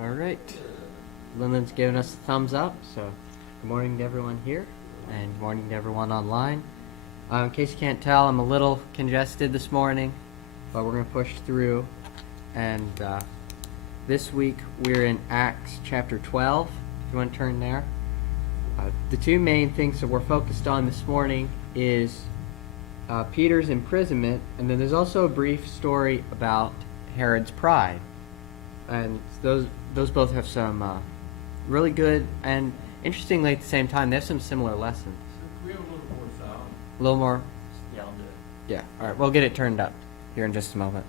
All right. Lyndon's giving us a thumbs up, so good morning to everyone here, and good morning to everyone online. In case you can't tell, I'm a little congested this morning, but we're going to push through. And this week we're in Acts chapter 12, if you want to turn there. The two main things that we're focused on this morning is Peter's imprisonment, and then there's also a brief story about Herod's pride. And those both have some really good and interestingly at the same time, they have some similar lessons. We have a little more sound. A little more? Yeah, I'll do it. Yeah. All right. We'll get it turned up here in just a moment.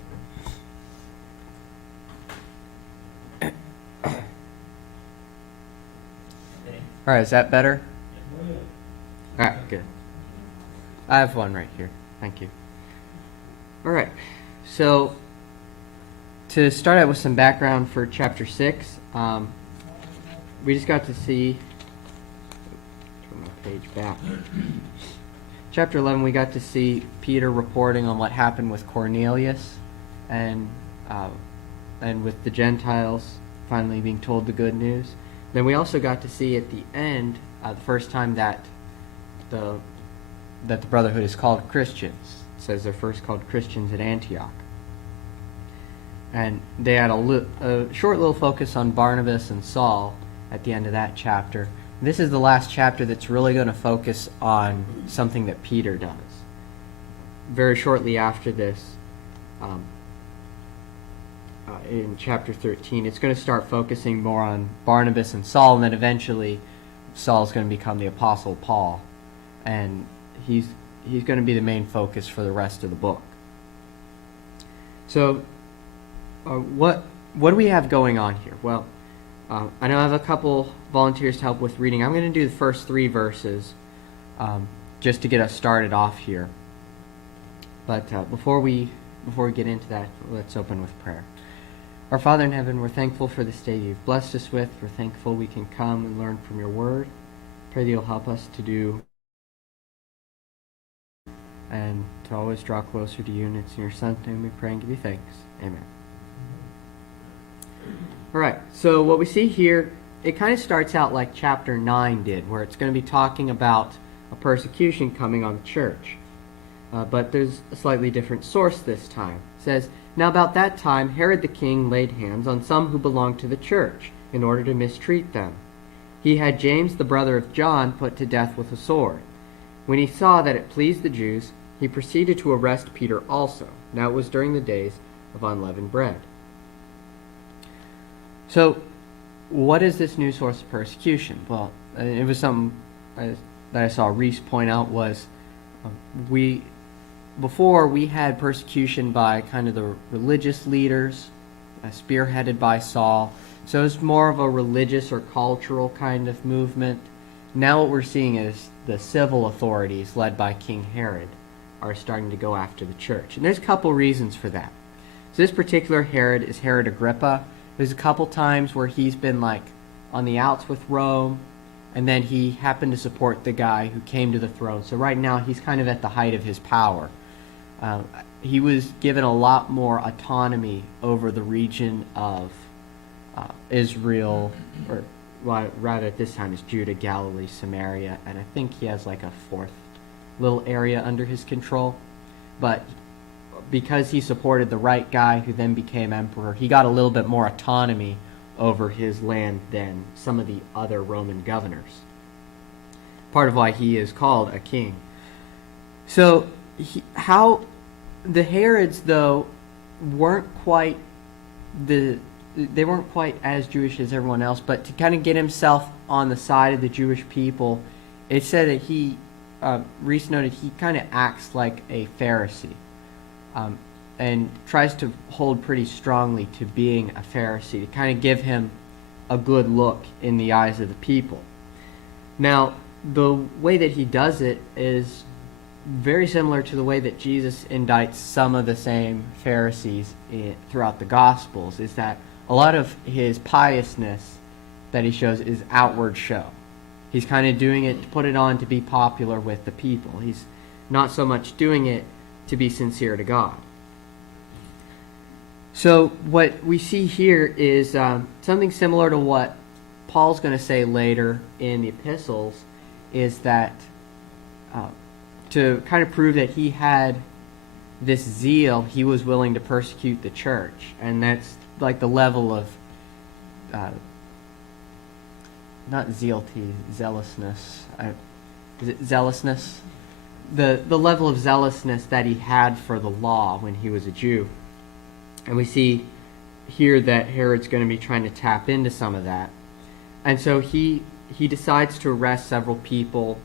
All right. Is that better? All right. Good. I have one right here. Thank you. All right. So to start out with some background for chapter 6, we just got to see, turn my page back. Chapter 11, we got to see Peter reporting on what happened with Cornelius and with the Gentiles finally being told the good news. Then we also got to see at the end, the first time that the Brotherhood is called Christians. It says they're first called Christians at Antioch. And they had a short little focus on Barnabas and Saul at the end of that chapter. This is the last chapter that's really going to focus on something that Peter does. Very shortly after this, in chapter 13, it's going to start focusing more on Barnabas and Saul, and then eventually Saul's going to become the Apostle Paul. And he's going to be the main focus for the rest of the book. So what do we have going on here? Well, I know I have a couple volunteers to help with reading. I'm going to do the first 3 verses just to get us started off here. But before we get into that, let's open with prayer. Our Father in heaven, we're thankful for this day you've blessed us with. We're thankful we can come and learn from your word. Pray that you'll help us to do and to always draw closer to you. And it's in your Son's name we pray and give you thanks. Amen. Alright, so what we see here, it kind of starts out like chapter 9 did, where it's going to be talking about a persecution coming on the church. But there's a slightly different source this time. It says, "Now about that time Herod the king laid hands on some who belonged to the church, in order to mistreat them. He had James the brother of John put to death with a sword. When he saw that it pleased the Jews, he proceeded to arrest Peter also. Now it was during the days of unleavened bread." So, what is this new source of persecution? Well, it was something that I saw Reese point out was before we had persecution by kind of the religious leaders, spearheaded by Saul. So it's more of a religious or cultural kind of movement. Now what we're seeing is the civil authorities, led by King Herod, are starting to go after the church. And there's a couple reasons for that. So this particular Herod is Herod Agrippa. There's a couple times where he's been like on the outs with Rome, and then he happened to support the guy who came to the throne. So right now he's kind of at the height of his power. He was given a lot more autonomy over the region of Israel, or rather at this time it's Judah, Galilee, Samaria, and I think he has like a 4th little area under his control. But because he supported the right guy who then became emperor, he got a little bit more autonomy over his land than some of the other Roman governors. Part of why he is called a king. So how the Herods, though, weren't quite as Jewish as everyone else, but to kind of get himself on the side of the Jewish people, it said that he, Reese noted, he kind of acts like a Pharisee. And tries to hold pretty strongly to being a Pharisee, to kind of give him a good look in the eyes of the people. Now, the way that he does it is very similar to the way that Jesus indicts some of the same Pharisees throughout the Gospels, is that a lot of his piousness that he shows is outward show. He's kind of doing it to put it on to be popular with the people. He's not so much doing it to be sincere to God. So what we see here is something similar to what Paul's going to say later in the epistles, is that to kind of prove that he had this zeal, he was willing to persecute the church. And that's like the level of, not zealty, zealousness. Is it zealousness? The level of zealousness that he had for the law when he was a Jew. And we see here that Herod's going to be trying to tap into some of that. And so he decides to arrest several people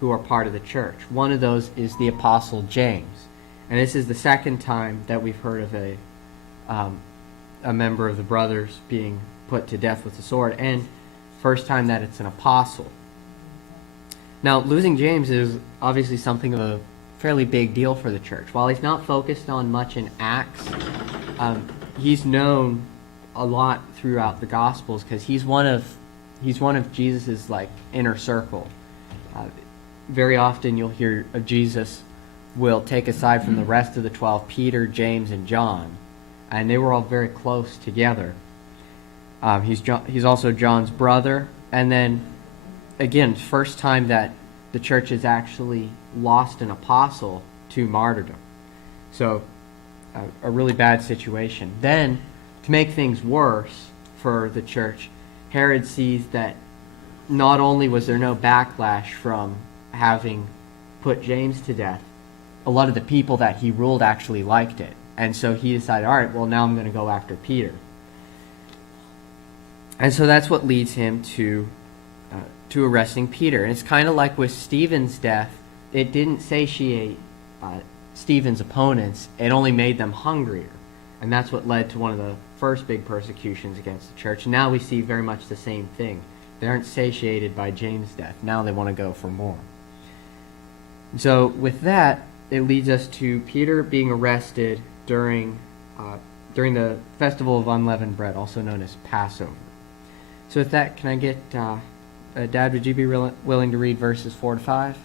who are part of the church. One of those is the Apostle James. And this is the second time that we've heard of a member of the brothers being put to death with the sword, and first time that it's an apostle. Now, losing James is obviously something of a fairly big deal for the church. While he's not focused on much in Acts, he's known a lot throughout the Gospels because he's one of Jesus's like inner circle. Very often you'll hear of Jesus will take aside from the rest of the 12 Peter, James, and John, and they were all very close together. He's also John's brother, and then again, first time that the church has actually lost an apostle to martyrdom. So a really bad situation. Then, to make things worse for the church, Herod sees that not only was there no backlash from having put James to death, a lot of the people that he ruled actually liked it. And so he decided, all right, well, now I'm going to go after Peter. And so that's what leads him to arresting Peter. And it's kind of like with Stephen's death. It didn't satiate Stephen's opponents. It only made them hungrier. And that's what led to one of the first big persecutions against the church. Now we see very much the same thing. They aren't satiated by James' death. Now they want to go for more. So with that, it leads us to Peter being arrested during the Festival of Unleavened Bread, also known as Passover. So with that, can I get, Dad, would you be willing to read verses 4 to 5?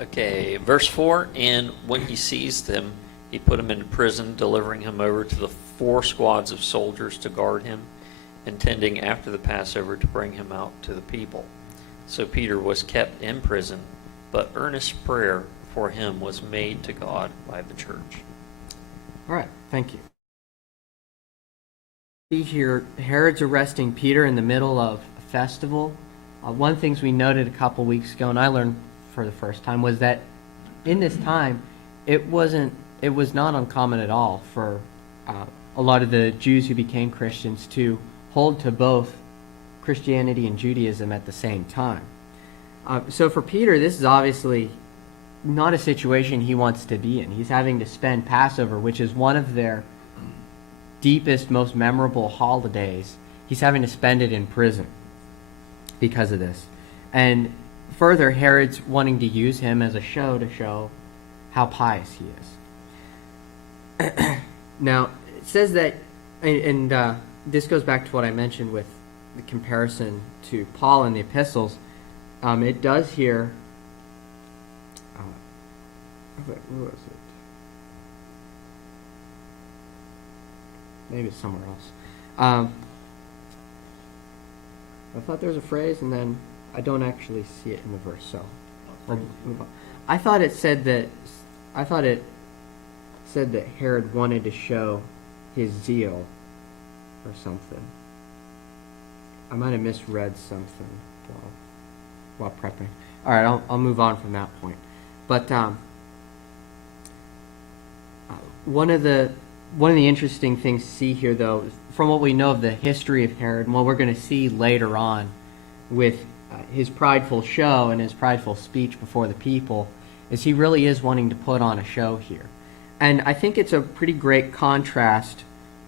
Okay, verse 4, and when he seized him, he put him into prison, delivering him over to the 4 squads of soldiers to guard him, intending after the Passover to bring him out to the people. So Peter was kept in prison, but earnest prayer for him was made to God by the church. All right, thank you. See here, Herod's arresting Peter in the middle of a festival. One of the things we noted a couple weeks ago, and I learned for the first time, was that in this time, it was not uncommon at all for a lot of the Jews who became Christians to hold to both Christianity and Judaism at the same time. So for Peter, this is obviously not a situation he wants to be in. He's having to spend Passover, which is one of their deepest, most memorable holidays. He's having to spend it in prison because of this. And further, Herod's wanting to use him as a show to show how pious he is. Now, it says that, and this goes back to what I mentioned with the comparison to Paul in the epistles. It does here, where was it? Maybe it's somewhere else. I thought there was a phrase, and then I don't actually see it in the verse, so I'll move on. I thought it said that Herod wanted to show his zeal or something. I might have misread something while prepping. All right, I'll move on from that point. But one of the interesting things to see here, though, from what we know of the history of Herod, and what we're going to see later on with his prideful show and his prideful speech before the people, is he really is wanting to put on a show here. And I think it's a pretty great contrast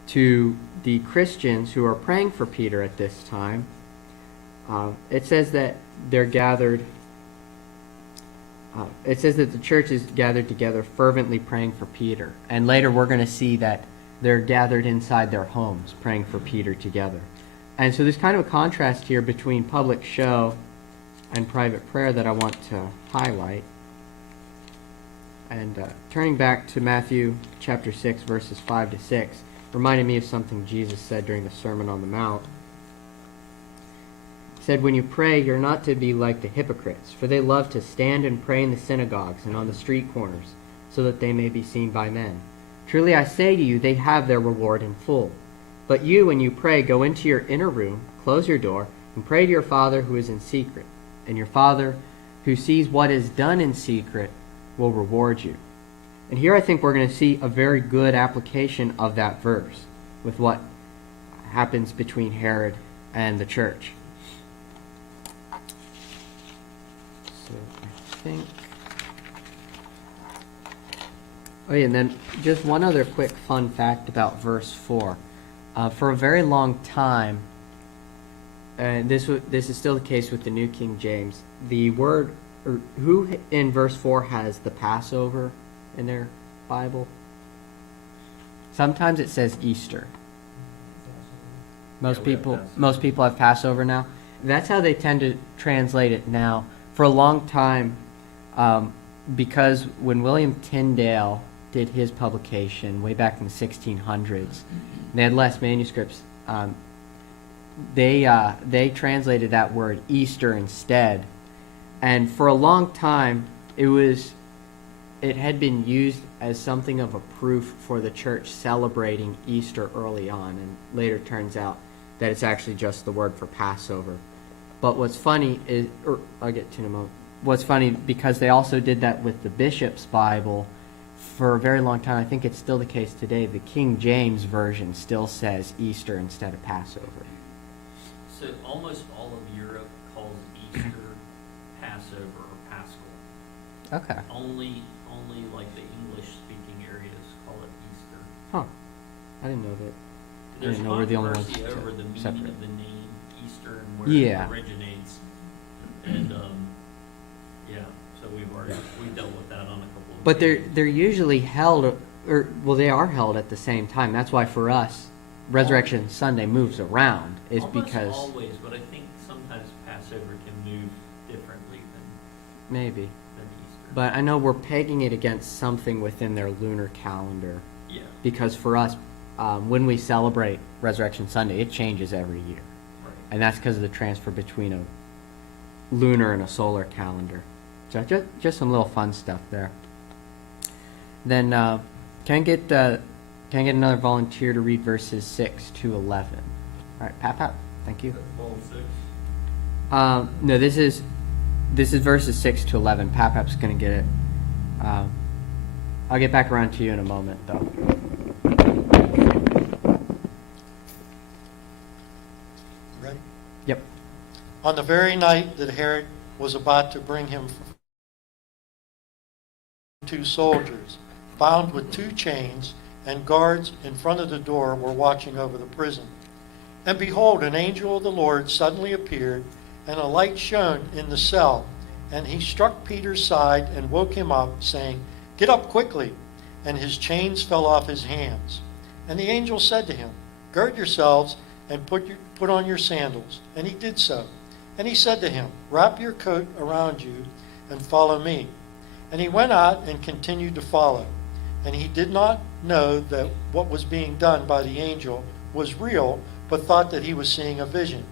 to the Christians who are praying for Peter at this time. It says that they're gathered. It says that the church is gathered together fervently praying for Peter. And later we're going to see that they're gathered inside their homes praying for Peter together. And so there's kind of a contrast here between public show and private prayer that I want to highlight. And turning back to Matthew chapter 6, verses 5 to 6, reminded me of something Jesus said during the Sermon on the Mount. He said, "When you pray, you're not to be like the hypocrites, for they love to stand and pray in the synagogues and on the street corners, so that they may be seen by men. Truly I say to you, they have their reward in full. But you, when you pray, go into your inner room, close your door, and pray to your Father who is in secret. And your Father who sees what is done in secret will reward you." And here I think we're going to see a very good application of that verse with what happens between Herod and the church. So I think... Oh yeah, and then just one other quick fun fact about verse 4. For a very long time, and this is still the case with the New King James, the word, or who in verse 4 has the Passover in their Bible? Sometimes it says Easter. Most people have Passover now. That's how they tend to translate it now. For a long time, because when William Tyndale did his publication way back in the 1600s, they had less manuscripts. They translated that word Easter instead, and for a long time it had been used as something of a proof for the church celebrating Easter early on, and later turns out that it's actually just the word for Passover. But what's funny is, or I'll get to in a moment. What's funny, because they also did that with the Bishop's Bible for a very long time. I think it's still the case today. The King James Version still says Easter instead of Passover. So almost all of Europe calls Easter Passover or Paschal. Okay. Only like the English-speaking areas call it Easter. Huh. I didn't know that. There's know we're the only ones controversy to over the meaning separate. of the name Easter and where Yeah. it originates. And yeah, so we've dealt with that on a couple of But occasions. they're usually held, they are held at the same time. That's why for us, Resurrection Sunday moves around, is Almost because always, but I think sometimes Passover can move differently maybe. than Easter. But I know we're pegging it against something within their lunar calendar, Yeah, because for us, when we celebrate Resurrection Sunday, it changes every year, right. and that's because of the transfer between a lunar and a solar calendar. So just some little fun stuff there. Then can I get another volunteer to read verses 6 to 11? All right, Pat. Thank you. No, this is verses 6 to 11. Pap's going to get it. I'll get back around to you in a moment, though. Ready? Yep. On the very night that Herod was about to bring him, 2 soldiers, bound with 2 chains, and guards in front of the door were watching over the prison. And behold, an angel of the Lord suddenly appeared, and a light shone in the cell. And he struck Peter's side and woke him up, saying, "Get up quickly." And his chains fell off his hands. And the angel said to him, "Gird yourselves and put on your sandals." And he did so. And he said to him, "Wrap your coat around you and follow me." And he went out and continued to follow. And he did not know that what was being done by the angel was real, but thought that he was seeing a vision.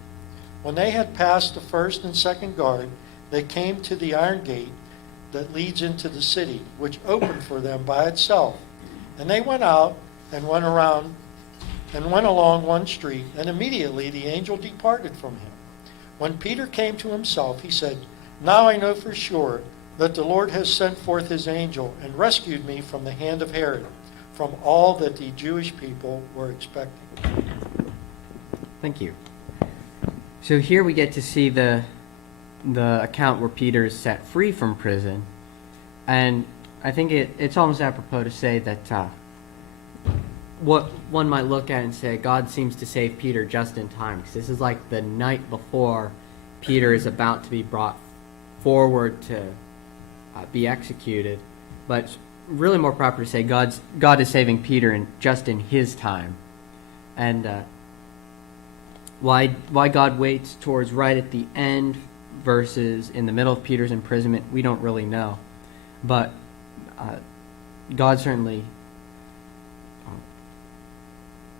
When they had passed the first and second guard, they came to the iron gate that leads into the city, which opened for them by itself. And they went out and went along one street, and immediately the angel departed from him. When Peter came to himself, he said, "Now I know for sure that the Lord has sent forth his angel and rescued me from the hand of Herod, from all that the Jewish people were expecting." Thank you. So here we get to see the account where Peter is set free from prison, and I think it's almost apropos to say that what one might look at and say, God seems to save Peter just in time, because this is like the night before Peter is about to be brought forward to be executed. But it's really more proper to say God is saving Peter just in his time. And why God waits towards right at the end versus in the middle of Peter's imprisonment, we don't really know. But God certainly,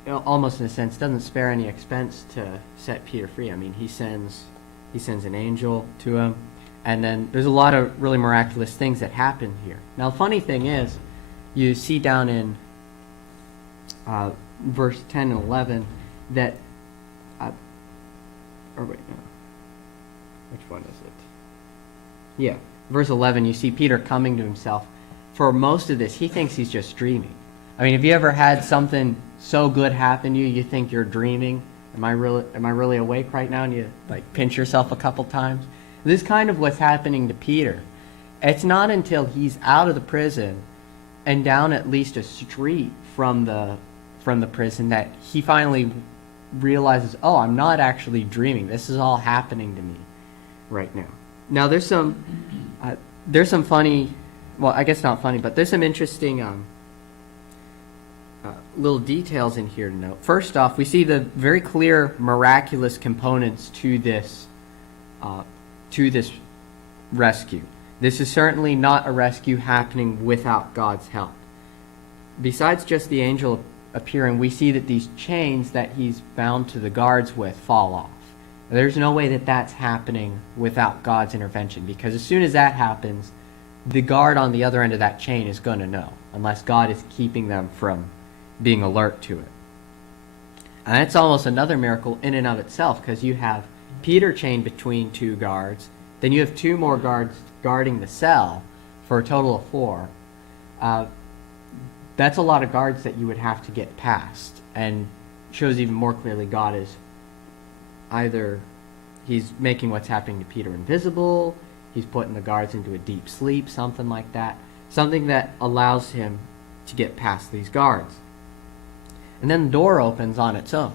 almost in a sense, doesn't spare any expense to set Peter free. I mean, he sends an angel to him, and then there's a lot of really miraculous things that happen here. Now, the funny thing is, you see down in verse 10 and 11 that, or wait, no. Which one is it? Yeah, verse 11, you see Peter coming to himself. For most of this, he thinks he's just dreaming. I mean, have you ever had something so good happen to you, you think you're dreaming? Am I really awake right now? And you like pinch yourself a couple times. This is kind of what's happening to Peter. It's not until he's out of the prison and down at least a street from the prison that he finally realizes, oh, I'm not actually dreaming. This is all happening to me right now. Now, there's some funny, well, I guess not funny, but there's some interesting little details in here to note. First off, we see the very clear miraculous components to this rescue. This is certainly not a rescue happening without God's help. Besides just the angel appearing, we see that these chains that he's bound to the guards with fall off. There's no way that that's happening without God's intervention, because as soon as that happens, the guard on the other end of that chain is going to know, unless God is keeping them from being alert to it. And that's almost another miracle in and of itself, because you have Peter chained between two guards, then you have two more guards guarding the cell for a total of 4. That's a lot of guards that you would have to get past, and shows even more clearly God is either he's making what's happening to Peter invisible, he's putting the guards into a deep sleep, something like that, something that allows him to get past these guards. And then the door opens on its own.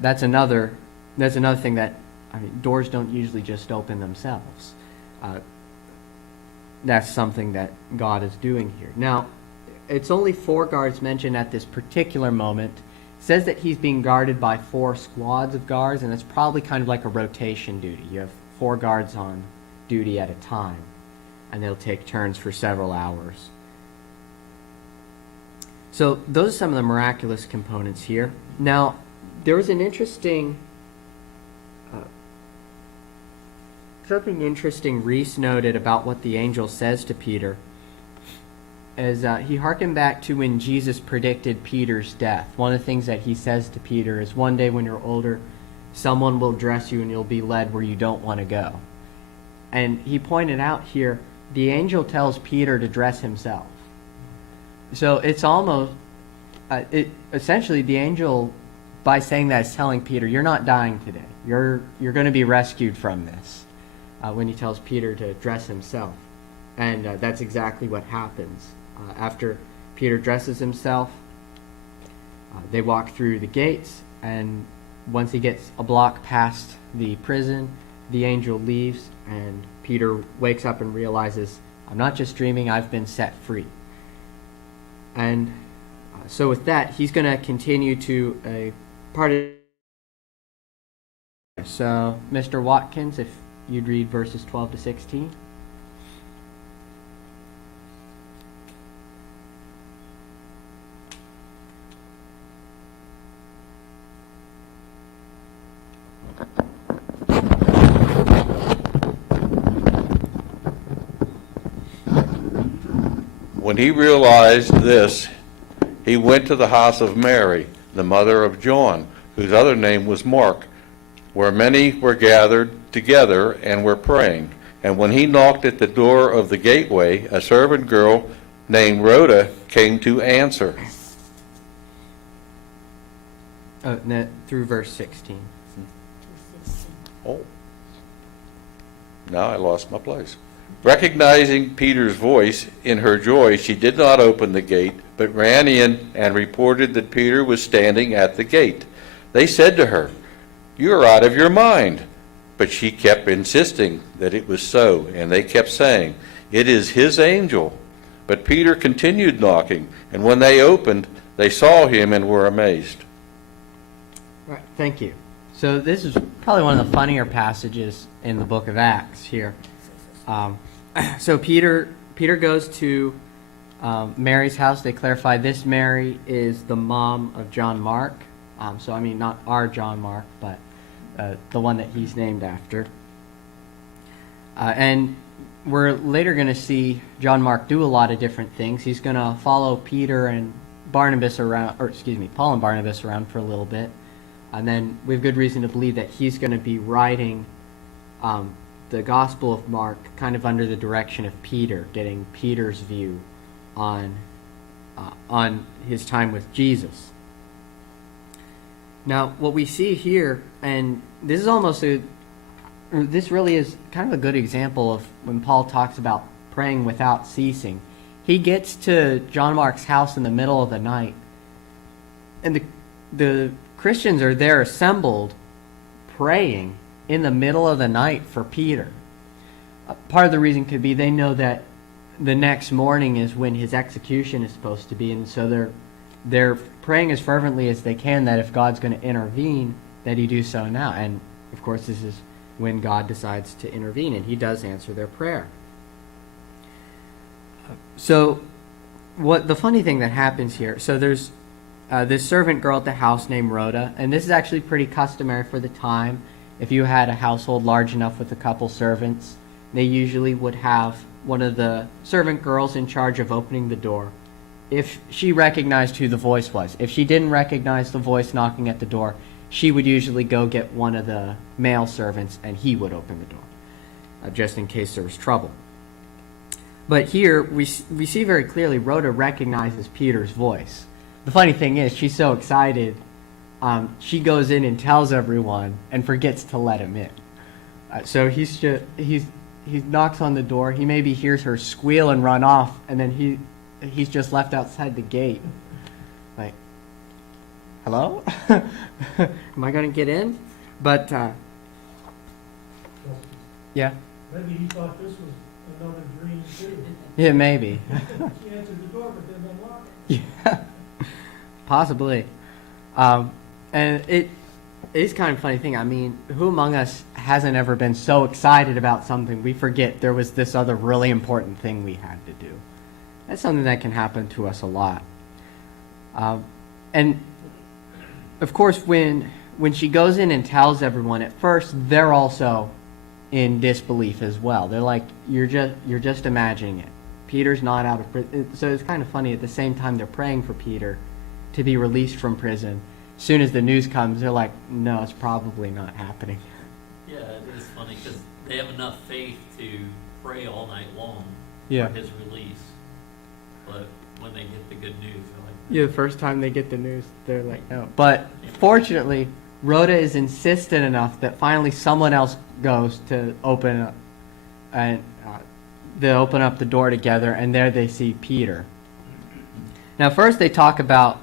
That's another thing that, I mean, doors don't usually just open themselves. That's something that God is doing here. Now, it's only 4 guards mentioned at this particular moment. It says that he's being guarded by 4 squads of guards, and it's probably kind of like a rotation duty. You have 4 guards on duty at a time, and they'll take turns for several hours. So those are some of the miraculous components here. Now, there was an interesting, something interesting Reese noted about what the angel says to Peter, as he hearkened back to when Jesus predicted Peter's death. One of the things that he says to Peter is, one day when you're older, someone will dress you and you'll be led where you don't want to go. And he pointed out here, the angel tells Peter to dress himself. So it's almost, essentially the angel, by saying that, is telling Peter, you're not dying today. You're going to be rescued from this, when he tells Peter to dress himself. And that's exactly what happens. After Peter dresses himself, they walk through the gates, and once he gets a block past the prison, the angel leaves, and Peter wakes up and realizes, I'm not just dreaming, I've been set free. And so with that, he's going to continue to a part of. So, Mr. Watkins, if you'd read verses 12 to 16. When he realized this, he went to the house of Mary, the mother of John, whose other name was Mark, where many were gathered together and were praying. And when he knocked at the door of the gateway, a servant girl named Rhoda came to answer. Through verse 16. Oh, now I lost my place. Recognizing Peter's voice, in her joy, she did not open the gate, but ran in and reported that Peter was standing at the gate. They said to her, "You are out of your mind." But she kept insisting that it was so, and they kept saying, "It is his angel." But Peter continued knocking, and when they opened, they saw him and were amazed. Right, thank you. So this is probably one of the funnier passages in the book of Acts here. So Peter goes to Mary's house, they clarify this Mary is the mom of John Mark. So, I mean, not our John Mark, but the one that he's named after. And we're later going to see John Mark do a lot of different things. He's going to follow Peter and Barnabas around, or excuse me, Paul and Barnabas around for a little bit. And then we have good reason to believe that he's going to be writing the Gospel of Mark kind of under the direction of Peter, getting Peter's view on his time with Jesus. Now, what we see here, and this is almost this really is kind of a good example of when Paul talks about praying without ceasing. He gets to John Mark's house in the middle of the night, and the Christians are there assembled praying in the middle of the night for Peter. Part of the reason could be they know that the next morning is when his execution is supposed to be, and so they're praying as fervently as they can that if God's going to intervene, that he do so now. And of course, this is when God decides to intervene, and he does answer their prayer. So the funny thing that happens here, so there's this servant girl at the house named Rhoda, and this is actually pretty customary for the time. If you had a household large enough with a couple servants, they usually would have one of the servant girls in charge of opening the door if she recognized who the voice was. If she didn't recognize the voice knocking at the door, she would usually go get one of the male servants and he would open the door, just in case there was trouble. But here, we see very clearly Rhoda recognizes Peter's voice. The funny thing is, she's so excited, she goes in and tells everyone and forgets to let him in. So he knocks on the door. He maybe hears her squeal and run off, and then he's just left outside the gate. Like, hello? Am I going to get in? But, yeah. Maybe he thought this was another dream too. Yeah, maybe. She answered the door, but didn't unlock it. Yeah, possibly. And it is kind of a funny thing. I mean, who among us hasn't ever been so excited about something we forget there was this other really important thing we had to do? That's something that can happen to us a lot. And of course, when she goes in and tells everyone, at first they're also in disbelief as well. They're like, you're just imagining it. Peter's not out of prison. So it's kind of funny. At the same time, they're praying for Peter to be released from prison. As soon as the news comes, they're like, no, it's probably not happening. Yeah, it is funny because they have enough faith to pray all night long Yeah. for his release. But when they get the good news, they're like, Yeah, the first time they get the news, they're like, no. But fortunately, Rhoda is insistent enough that finally someone else goes to open up, and they open up the door together, and there they see Peter. Now, first they talk about,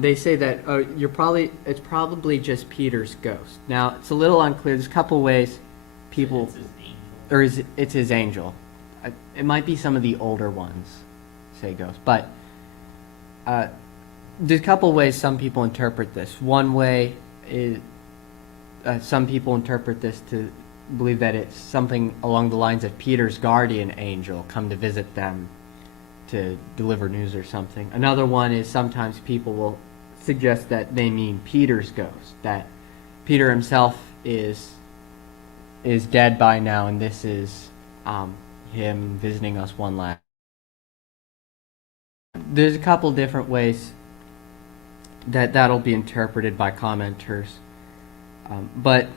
they say that it's probably just Peter's ghost. Now, it's a little unclear. There's a couple ways people, it's his angel. or it's his angel. It might be some of the older ones say ghost, but there's a couple ways some people interpret this. One way is some people interpret this to believe that it's something along the lines of Peter's guardian angel come to visit them to deliver news or something. Another one is sometimes people will suggest that they mean Peter's ghost, that Peter himself is dead by now, and this is him visiting us one last. There's a couple different ways that'll be interpreted by commenters, but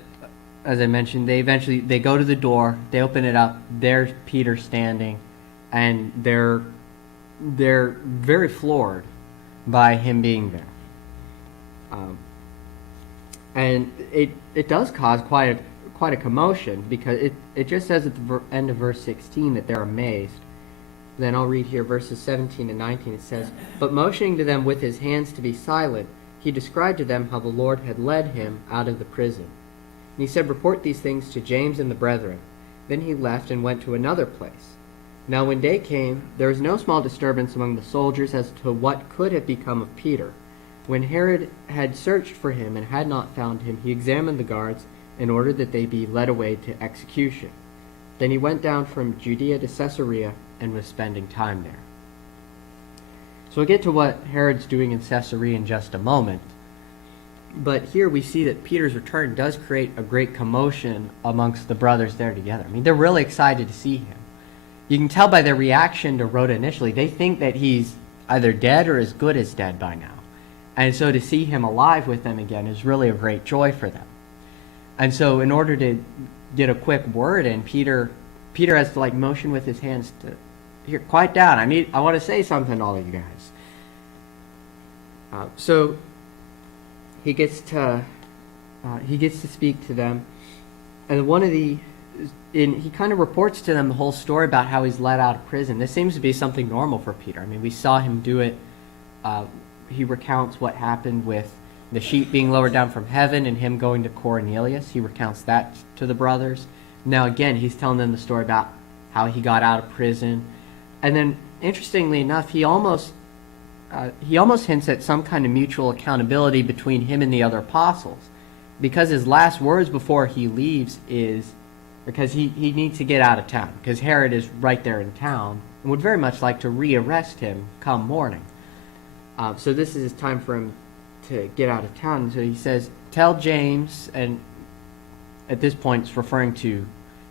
as I mentioned, they go to the door, they open it up, there's Peter standing, and they're very floored by him being there. And it does cause quite a commotion, because it just says at the end of verse 16 that they're amazed. Then I'll read here verses 17 and 19. It says, "But motioning to them with his hands to be silent, he described to them how the Lord had led him out of the prison. And he said, 'Report these things to James and the brethren.' Then he left and went to another place. Now when day came, there was no small disturbance among the soldiers as to what could have become of Peter. When Herod had searched for him and had not found him, he examined the guards and ordered that they be led away to execution. Then he went down from Judea to Caesarea and was spending time there." So we'll get to what Herod's doing in Caesarea in just a moment. But here we see that Peter's return does create a great commotion amongst the brothers there together. I mean, they're really excited to see him. You can tell by their reaction to Rhoda initially. They think that he's either dead or as good as dead by now. And so to see him alive with them again is really a great joy for them. And so in order to get a quick word in, Peter has to like motion with his hands to, here, quiet down. I want to say something to all of you guys. So he gets to speak to them, and he kind of reports to them the whole story about how he's let out of prison. This seems to be something normal for Peter. I mean, we saw him do it. He recounts what happened with the sheep being lowered down from heaven and him going to Cornelius. He recounts that to the brothers. Now again, he's telling them the story about how he got out of prison. And then, interestingly enough, he almost hints at some kind of mutual accountability between him and the other apostles. Because his last words before he leaves is, because he needs to get out of town, because Herod is right there in town and would very much like to rearrest him come morning. So this is his time for him to get out of town. So he says, tell James, and at this point it's referring to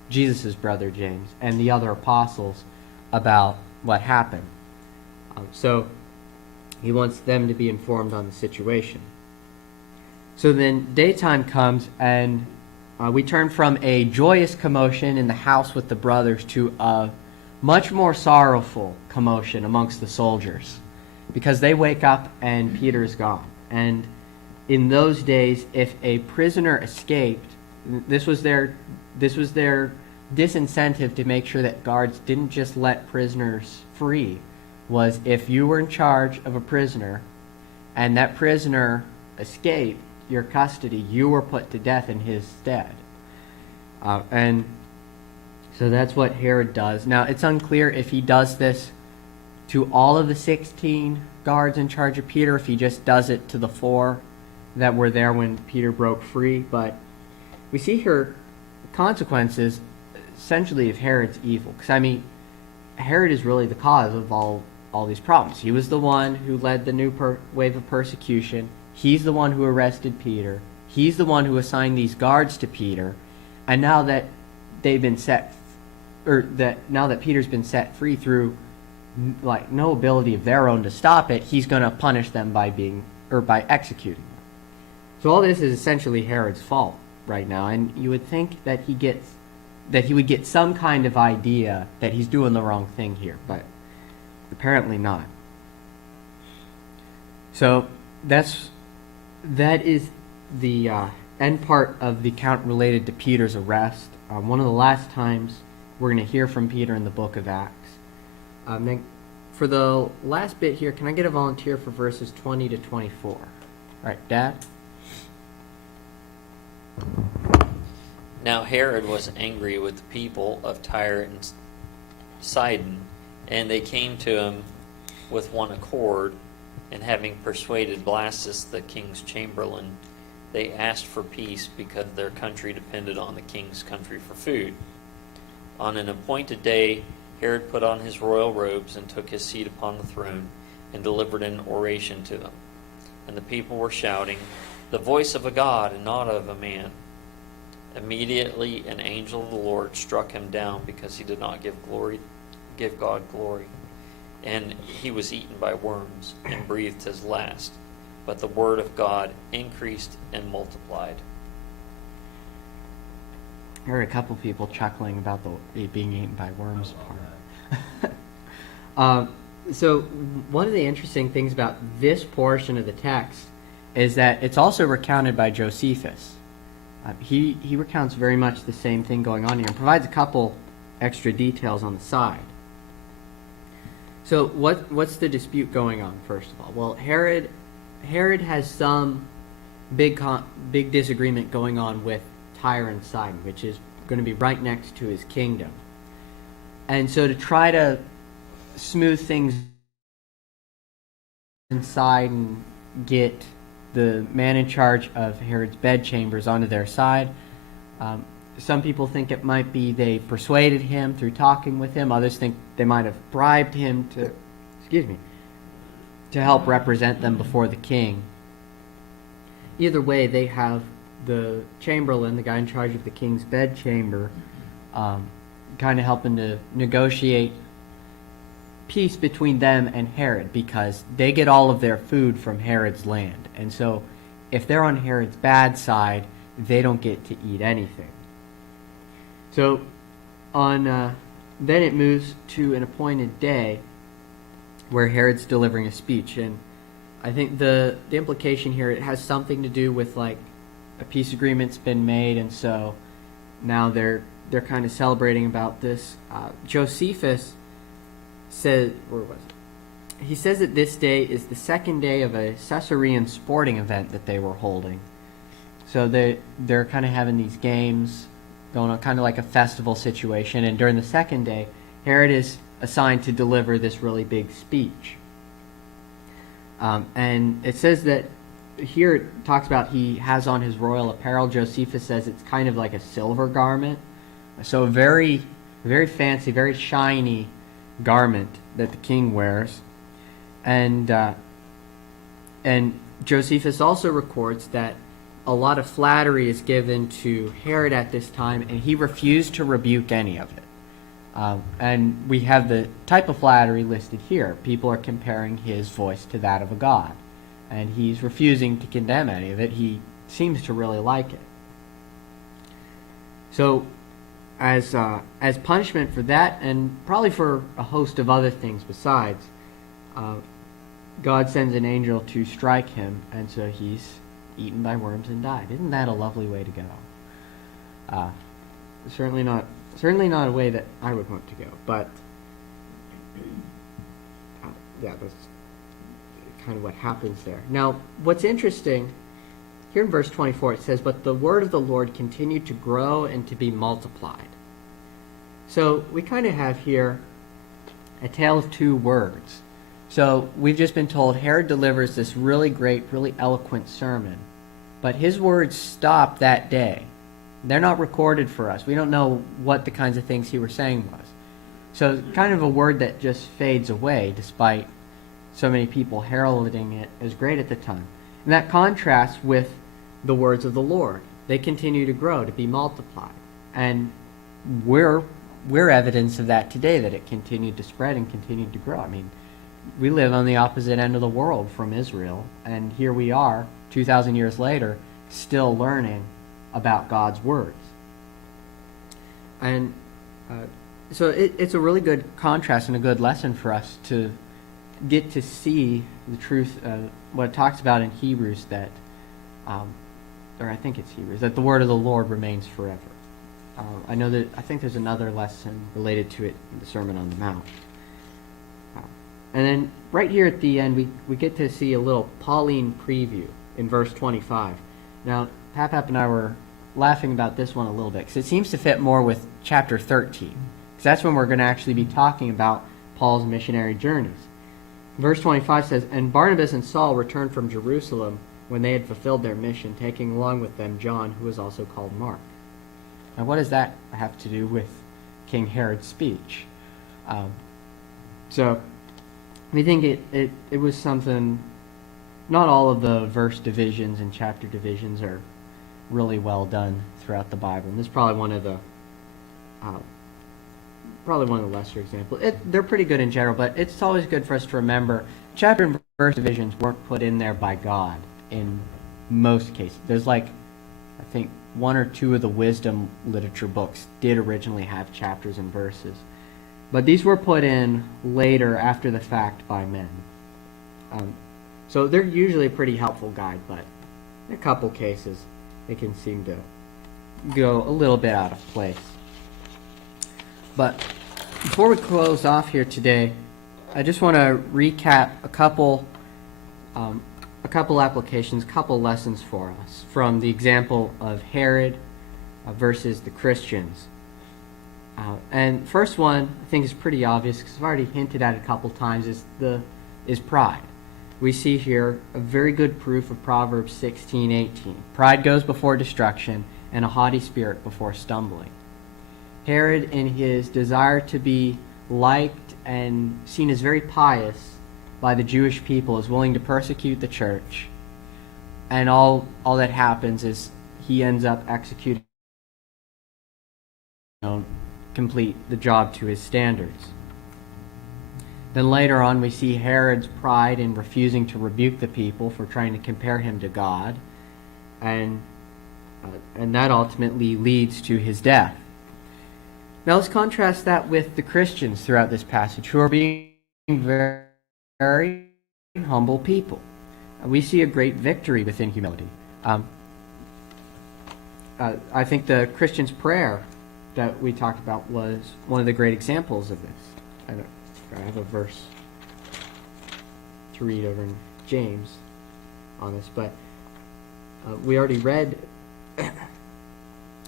Jesus' brother James and the other apostles about what happened. So he wants them to be informed on the situation. So then daytime comes, and we turn from a joyous commotion in the house with the brothers to a much more sorrowful commotion amongst the soldiers, because they wake up and Peter's gone. And in those days, if a prisoner escaped, this was their disincentive to make sure that guards didn't just let prisoners free, was if you were in charge of a prisoner and that prisoner escaped your custody, you were put to death in his stead. And so that's what Herod does. Now, it's unclear if he does this to all of the 16 guards in charge of Peter, if he just does it to the 4 that were there when Peter broke free. But we see here consequences, essentially, of Herod's evil. Because, I mean, Herod is really the cause of all these problems. He was the one who led the new wave of persecution. He's the one who arrested Peter. He's the one who assigned these guards to Peter. And now that now that Peter's been set free through like no ability of their own to stop it, he's going to punish them by executing them. So all this is essentially Herod's fault right now, and you would think that he would get some kind of idea that he's doing the wrong thing here, but apparently not. So that is the end part of the account related to Peter's arrest. One of the last times we're going to hear from Peter in the book of Acts. Then for the last bit here, can I get a volunteer for verses 20 to 24? All right, Dad? Now Herod was angry with the people of Tyre and Sidon, and they came to him with one accord, and having persuaded Blastus, the king's chamberlain, they asked for peace because their country depended on the king's country for food. On an appointed day, Herod put on his royal robes and took his seat upon the throne and delivered an oration to them. And the people were shouting, "The voice of a God and not of a man." Immediately an angel of the Lord struck him down because he did not give God glory. And he was eaten by worms and breathed his last. But the word of God increased and multiplied. I heard a couple people chuckling about it being eaten by worms part. So one of the interesting things about this portion of the text is that it's also recounted by Josephus. He recounts very much the same thing going on here and provides a couple extra details on the side. So what's the dispute going on, first of all? Well, Herod has some big disagreement going on with Tyre and Sidon, which is going to be right next to his kingdom. And so to try to smooth things inside and get the man in charge of Herod's bedchambers onto their side, some people think it might be they persuaded him through talking with him. Others think they might have bribed him to, to help represent them before the king. Either way, they have the chamberlain, the guy in charge of the king's bedchamber, kind of helping to negotiate peace between them and Herod, because they get all of their food from Herod's land. And so if they're on Herod's bad side, they don't get to eat anything. So then it moves to an appointed day where Herod's delivering a speech. And I think the implication here, it has something to do with like a peace agreement's been made, and so now they're kind of celebrating about this. Josephus says, where was it? He says that this day is the second day of a Caesarean sporting event that they were holding. So they're kind of having these games going on, kind of like a festival situation. And during the second day, Herod is assigned to deliver this really big speech. And it says that here it talks about he has on his royal apparel. Josephus says it's kind of like a silver garment. So very, very fancy, very shiny garment that the king wears. And Josephus also records that a lot of flattery is given to Herod at this time, and he refused to rebuke any of it. And we have the type of flattery listed here. People are comparing his voice to that of a god, and he's refusing to condemn any of it. He seems to really like it. So as punishment for that, and probably for a host of other things besides, God sends an angel to strike him, and so he's eaten by worms and died. Isn't that a lovely way to go? Certainly not a way that I would want to go, but yeah, that's kind of what happens there. Now, what's interesting, here in verse 24 it says, "But the word of the Lord continued to grow and to be multiplied." So we kind of have here a tale of two words. So we've just been told Herod delivers this really great, really eloquent sermon, but his words stop that day. They're not recorded for us. We don't know what the kinds of things he was saying was. So kind of a word that just fades away despite so many people heralding it as great at the time. And that contrasts with the words of the Lord. They continue to grow, to be multiplied. And we're evidence of that today, that it continued to spread and continued to grow. I mean, we live on the opposite end of the world from Israel, and here we are, 2,000 years later, still learning about God's words. And so it's a really good contrast and a good lesson for us to get to see the truth, what it talks about in Hebrews, that, or I think it's Hebrews, that the word of the Lord remains forever. I think there's another lesson related to it in the Sermon on the Mount. And then right here at the end, we get to see a little Pauline preview in verse 25. Now, Pap and I were laughing about this one a little bit, because it seems to fit more with chapter 13, because that's when we're going to actually be talking about Paul's missionary journeys. Verse 25 says, "And Barnabas and Saul returned from Jerusalem when they had fulfilled their mission, taking along with them John, who was also called Mark." Now, what does that have to do with King Herod's speech? So we think it was something. Not all of the verse divisions and chapter divisions are really well done throughout the Bible, and this is probably one of the lesser examples. They're pretty good in general, but it's always good for us to remember chapter and verse divisions weren't put in there by God in most cases. There's I think one or two of the wisdom literature books did originally have chapters and verses, but these were put in later after the fact by men. So they're usually a pretty helpful guide, but in a couple cases they can seem to go a little bit out of place. But before we close off here today, I just want to recap a couple applications, a couple lessons for us from the example of Herod versus the Christians. And first one I think is pretty obvious, because I've already hinted at it a couple times, is pride. We see here a very good proof of Proverbs 16:18. Pride goes before destruction, and a haughty spirit before stumbling. Herod, in his desire to be liked and seen as very pious, by the Jewish people, is willing to persecute the church, and all that happens is he ends up executing, complete the job to his standards. Then later on we see Herod's pride in refusing to rebuke the people for trying to compare him to God, and that ultimately leads to his death. Now let's contrast that with the Christians throughout this passage, who are being very, very humble people. We see a great victory within humility. I think the Christian's prayer that we talked about was one of the great examples of this. I have a verse to read over in James on this, but we already read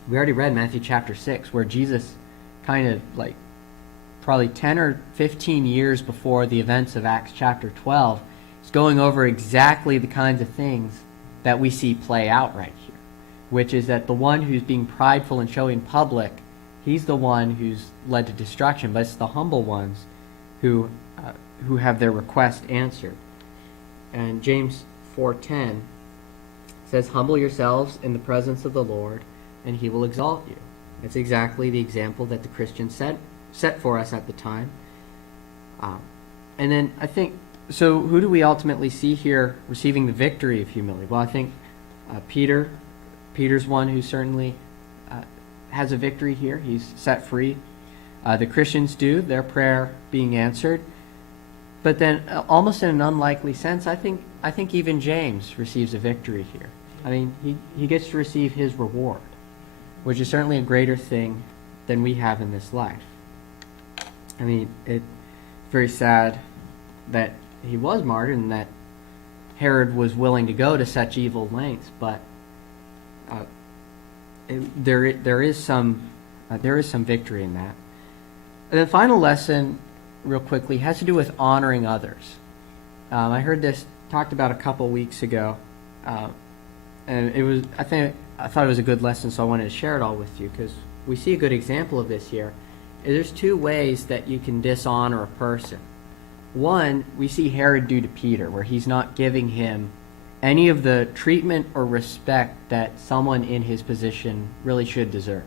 Matthew chapter 6, where Jesus kind of like probably 10 or 15 years before the events of Acts chapter 12 is going over exactly the kinds of things that we see play out right here, which is that the one who's being prideful and showing public, he's the one who's led to destruction, but it's the humble ones who have their request answered. And James 4:10 says, "Humble yourselves in the presence of the Lord, and he will exalt you." It's exactly the example that the Christians set for us at the time. And then I think, so who do we ultimately see here receiving the victory of humility? Well, I think Peter's one who certainly has a victory here. He's set free. The Christians do, their prayer being answered. But then, almost in an unlikely sense, I think even James receives a victory here. I mean, he gets to receive his reward, which is certainly a greater thing than we have in this life. I mean, it's very sad that he was martyred and that Herod was willing to go to such evil lengths, but there is some victory in that. And the final lesson, real quickly, has to do with honoring others. I heard this talked about a couple weeks ago, and I thought it was a good lesson, so I wanted to share it all with you, because we see a good example of this here. There's two ways that you can dishonor a person. One, we see Herod do to Peter, where he's not giving him any of the treatment or respect that someone in his position really should deserve.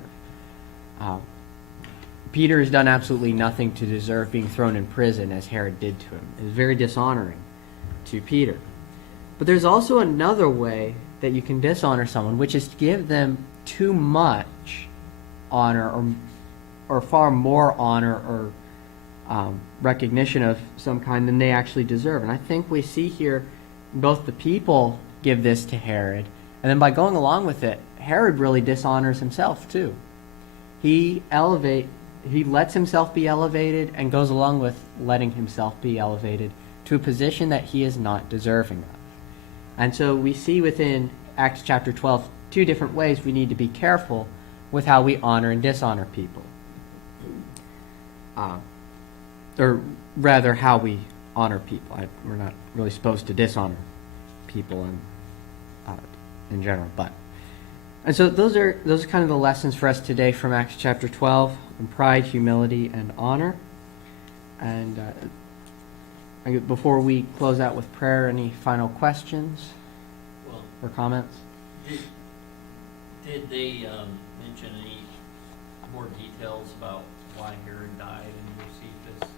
Peter has done absolutely nothing to deserve being thrown in prison as Herod did to him. It was very dishonoring to Peter. But there's also another way that you can dishonor someone, which is to give them too much honor or far more honor or recognition of some kind than they actually deserve. And I think we see here both the people give this to Herod, and then by going along with it, Herod really dishonors himself too. He lets himself be elevated and goes along with letting himself be elevated to a position that he is not deserving of. And so we see within Acts chapter 12 two different ways we need to be careful with how we honor and dishonor people. Or rather, how we honor people. We're not really supposed to dishonor people in general, but. And so those are kind of the lessons for us today from Acts chapter 12 on pride, humility, and honor. And before we close out with prayer, any final questions Well, or comments? did they mention any more details about why Herod died and received this?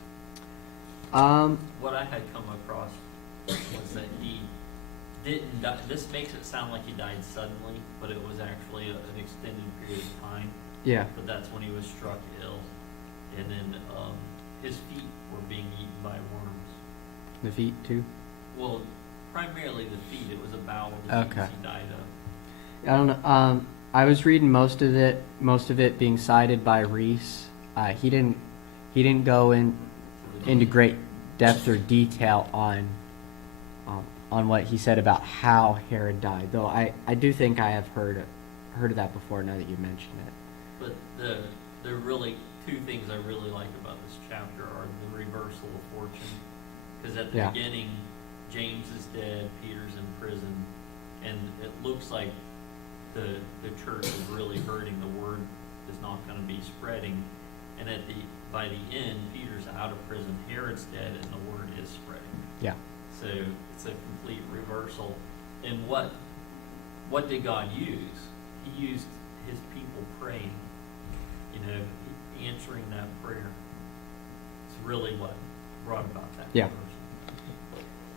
What I had come across was that he didn't die. This makes it sound like he died suddenly, but it was actually an extended period of time. Yeah. But that's when he was struck ill, and then his feet were being eaten by worms. The feet too? Well, primarily the feet. It was a bowel disease Okay. he died of. I don't know. I was reading most of it being cited by Reese. He didn't go into great depth or detail on what he said about how Herod died, though I do think I have heard of that before now that you mention it. But there are really two things I really like about this chapter are the reversal of fortune. Because at the Yeah. beginning, James is dead, Peter's in prison, and it looks like the church is really hurting. The word is not going to be spreading. And by the end, Peter's out of prison, Herod's dead, and the word is spreading. Yeah. So it's a complete reversal. And what did God use? He used his people praying, answering that prayer. It's really what brought about that Yeah. reversal.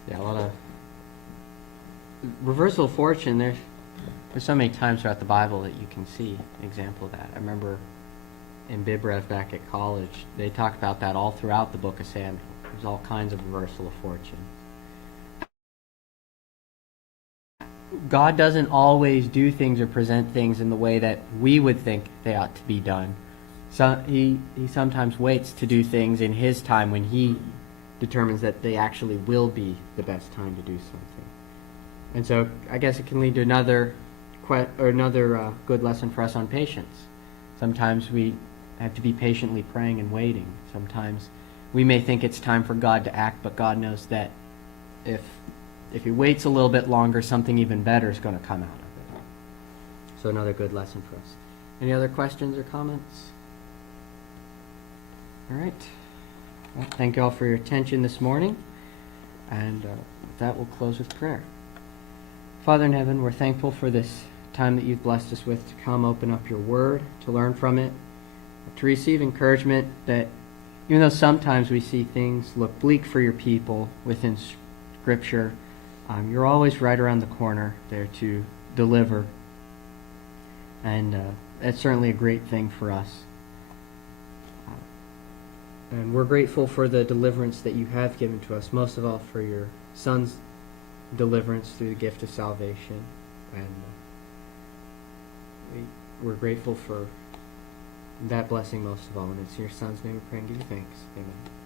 Yeah, a lot of reversal of fortune. There's so many times throughout the Bible that you can see an example of that. I remember in Bibrev back at college, they talk about that all throughout the book of Samuel. There's all kinds of reversal of fortune. God doesn't always do things or present things in the way that we would think they ought to be done. So he sometimes waits to do things in his time when he determines that they actually will be the best time to do something. And so I guess it can lead to another good lesson for us on patience. Sometimes we have to be patiently praying and waiting. Sometimes we may think it's time for God to act, but God knows that if he waits a little bit longer, something even better is going to come out of it. So another good lesson for us. Any other questions or comments? All right. Well, thank you all for your attention this morning. And with that, we'll close with prayer. Father in heaven, we're thankful for this time that you've blessed us with to come open up your word, to learn from it, to receive encouragement that even though sometimes we see things look bleak for your people within Scripture, you're always right around the corner there to deliver. And that's certainly a great thing for us. And we're grateful for the deliverance that you have given to us, most of all for your Son's deliverance through the gift of salvation. And we're grateful for that blessing most of all. And it's in your Son's name we pray and give you thanks. Amen.